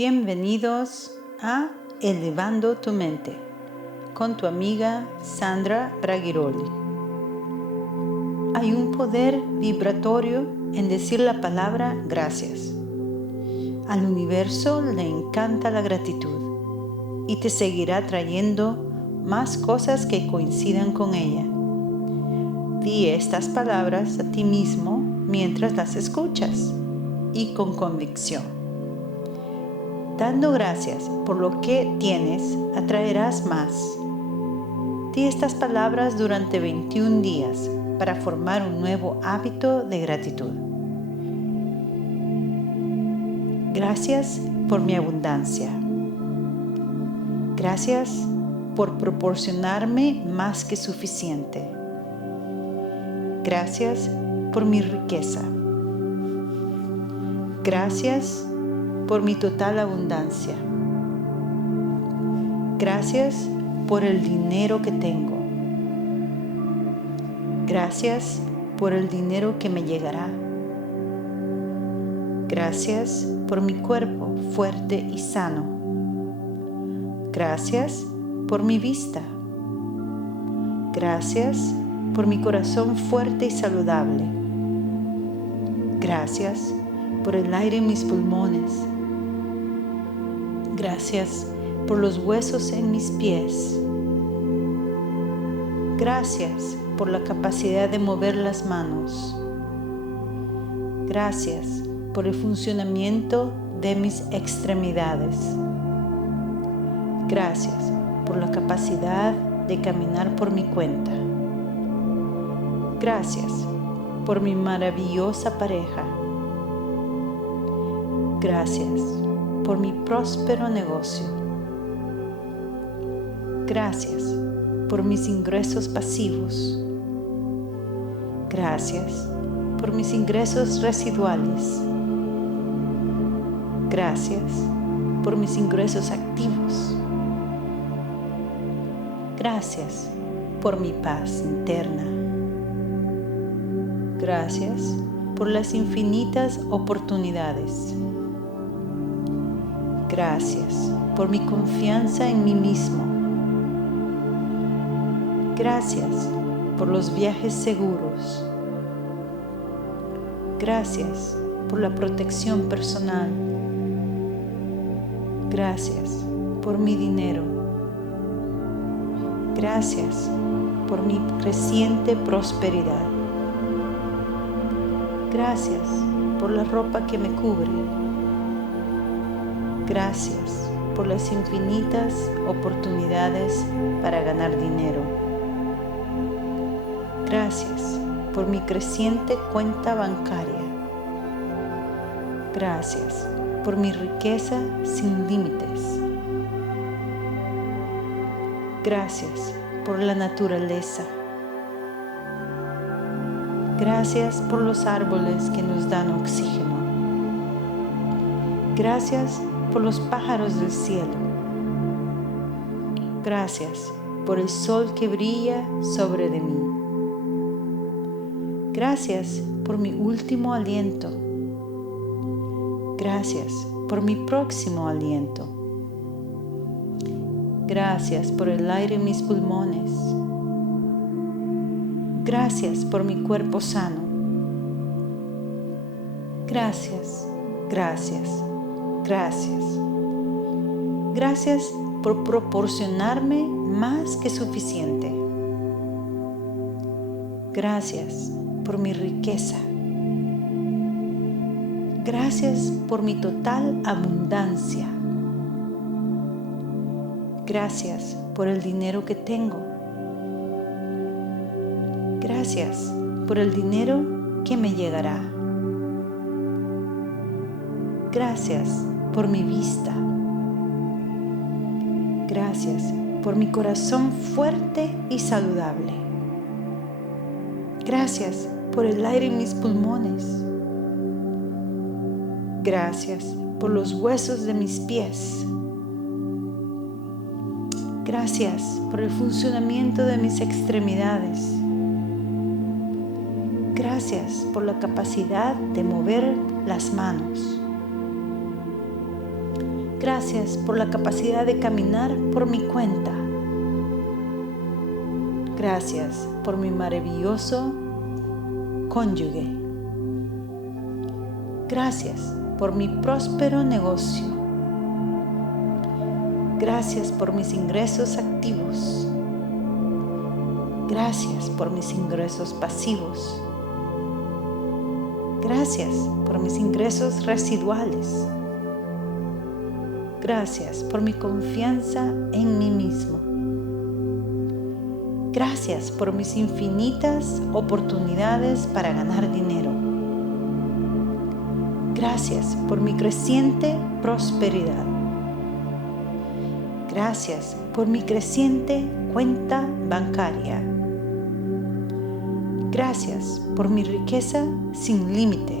Bienvenidos a Elevando tu Mente con tu amiga Sandra Braghiroli. Hay un poder vibratorio en decir la palabra gracias. Al universo le encanta la gratitud y te seguirá trayendo más cosas que coincidan con ella. Di estas palabras a ti mismo mientras las escuchas y con convicción. Dando gracias por lo que tienes, atraerás más. Di estas palabras durante 21 días para formar un nuevo hábito de gratitud. Gracias por mi abundancia. Gracias por proporcionarme más que suficiente. Gracias por mi riqueza. Gracias por mi total abundancia. Gracias por el dinero que tengo. Gracias por el dinero que me llegará. Gracias por mi cuerpo fuerte y sano. Gracias por mi vista. Gracias por mi corazón fuerte y saludable. Gracias por el aire en mis pulmones. Gracias por los huesos en mis pies. Gracias por la capacidad de mover las manos. Gracias por el funcionamiento de mis extremidades. Gracias por la capacidad de caminar por mi cuenta. Gracias por mi maravillosa pareja. Gracias por mi próspero negocio. Gracias por mis ingresos pasivos. Gracias por mis ingresos residuales. Gracias por mis ingresos activos. Gracias por mi paz interna. Gracias por las infinitas oportunidades. Gracias por mi confianza en mí mismo. Gracias por los viajes seguros. Gracias por la protección personal. Gracias por mi dinero. Gracias por mi creciente prosperidad. Gracias por la ropa que me cubre. Gracias por las infinitas oportunidades para ganar dinero. Gracias por mi creciente cuenta bancaria. Gracias por mi riqueza sin límites. Gracias por la naturaleza. Gracias por los árboles que nos dan oxígeno. Gracias por los pájaros del cielo. Gracias por el sol que brilla sobre de mí. Gracias por mi último aliento. Gracias por mi próximo aliento. Gracias por el aire en mis pulmones. Gracias por mi cuerpo sano. Gracias, gracias, gracias. Gracias por proporcionarme más que suficiente. Gracias por mi riqueza. Gracias por mi total abundancia. Gracias por el dinero que tengo. Gracias por el dinero que me llegará. Gracias por mi vista. Gracias por mi corazón fuerte y saludable. Gracias por el aire en mis pulmones. Gracias por los huesos de mis pies. Gracias por el funcionamiento de mis extremidades. Gracias por la capacidad de mover las manos. Gracias por la capacidad de caminar por mi cuenta. Gracias por mi maravilloso cónyuge. Gracias por mi próspero negocio. Gracias por mis ingresos activos. Gracias por mis ingresos pasivos. Gracias por mis ingresos residuales. Gracias por mi confianza en mí mismo. Gracias por mis infinitas oportunidades para ganar dinero. Gracias por mi creciente prosperidad. Gracias por mi creciente cuenta bancaria. Gracias por mi riqueza sin límite.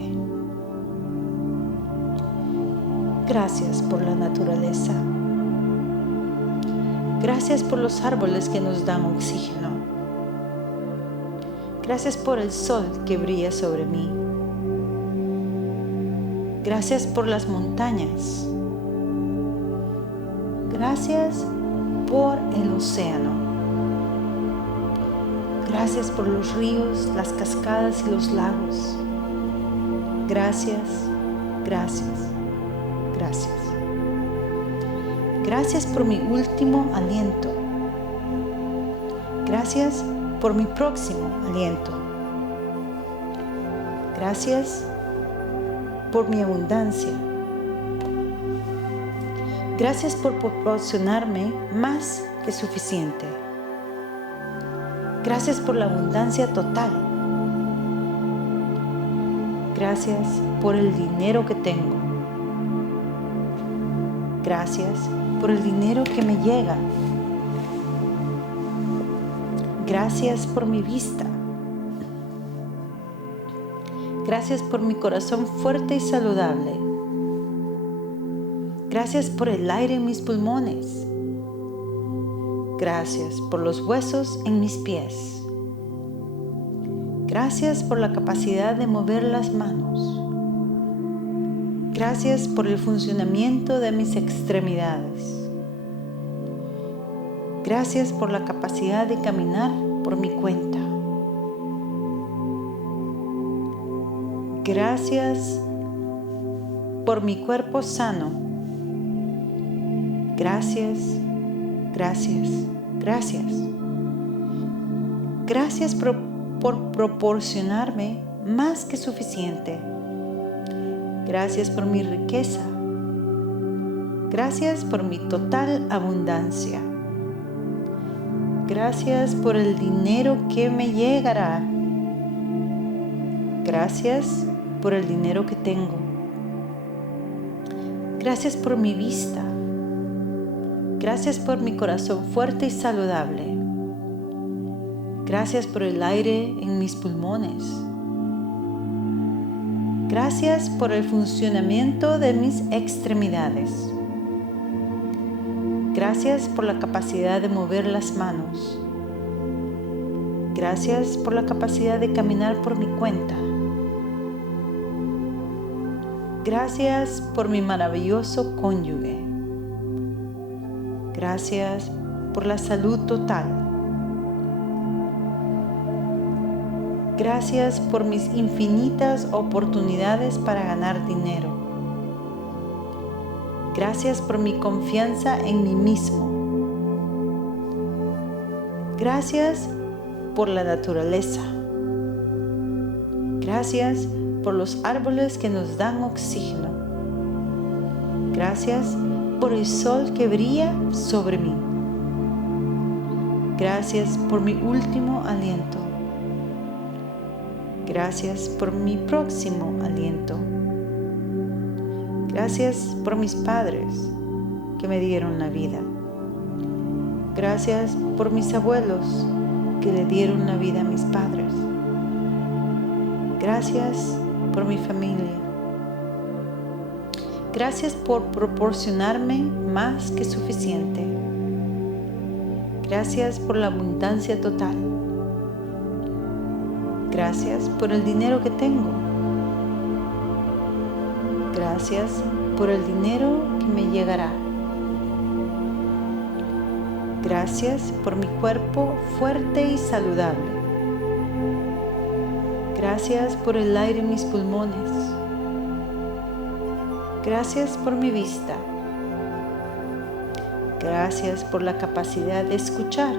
Gracias por la naturaleza. Gracias por los árboles que nos dan oxígeno. Gracias por el sol que brilla sobre mí. Gracias por las montañas. Gracias por el océano. Gracias por los ríos, las cascadas y los lagos. Gracias, gracias, gracias. Gracias por mi último aliento. Gracias por mi próximo aliento. Gracias por mi abundancia. Gracias por proporcionarme más que suficiente. Gracias por la abundancia total. Gracias por el dinero que tengo. Gracias por el dinero que me llega. Gracias por mi vista. Gracias por mi corazón fuerte y saludable. Gracias por el aire en mis pulmones. Gracias por los huesos en mis pies. Gracias por la capacidad de mover las manos. Gracias por el funcionamiento de mis extremidades. Gracias por la capacidad de caminar por mi cuenta. Gracias por mi cuerpo sano. Gracias, gracias, gracias. Gracias por proporcionarme más que suficiente. Gracias por mi riqueza. Gracias por mi total abundancia. Gracias por el dinero que me llegará. Gracias por el dinero que tengo. Gracias por mi vista. Gracias por mi corazón fuerte y saludable. Gracias por el aire en mis pulmones. Gracias por el funcionamiento de mis extremidades. Gracias por la capacidad de mover las manos. Gracias por la capacidad de caminar por mi cuenta. Gracias por mi maravilloso cónyuge. Gracias por la salud total. Gracias por mis infinitas oportunidades para ganar dinero. Gracias por mi confianza en mí mismo. Gracias por la naturaleza. Gracias por los árboles que nos dan oxígeno. Gracias por el sol que brilla sobre mí. Gracias por mi último aliento. Gracias por mi próximo aliento. Gracias por mis padres que me dieron la vida. Gracias por mis abuelos que le dieron la vida a mis padres. Gracias por mi familia. Gracias por proporcionarme más que suficiente. Gracias por la abundancia total. Gracias por el dinero que tengo. Gracias por el dinero que me llegará. Gracias por mi cuerpo fuerte y saludable. Gracias por el aire en mis pulmones. Gracias por mi vista. Gracias por la capacidad de escuchar.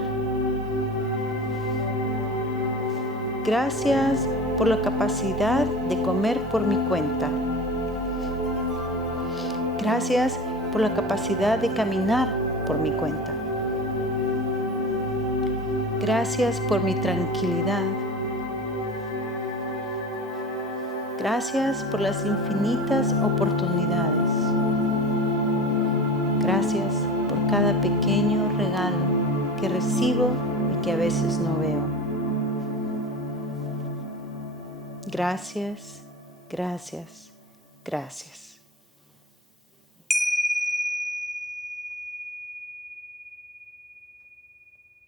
Gracias por la capacidad de comer por mi cuenta. Gracias por la capacidad de caminar por mi cuenta. Gracias por mi tranquilidad. Gracias por las infinitas oportunidades. Gracias por cada pequeño regalo que recibo y que a veces no veo. Gracias, gracias, gracias.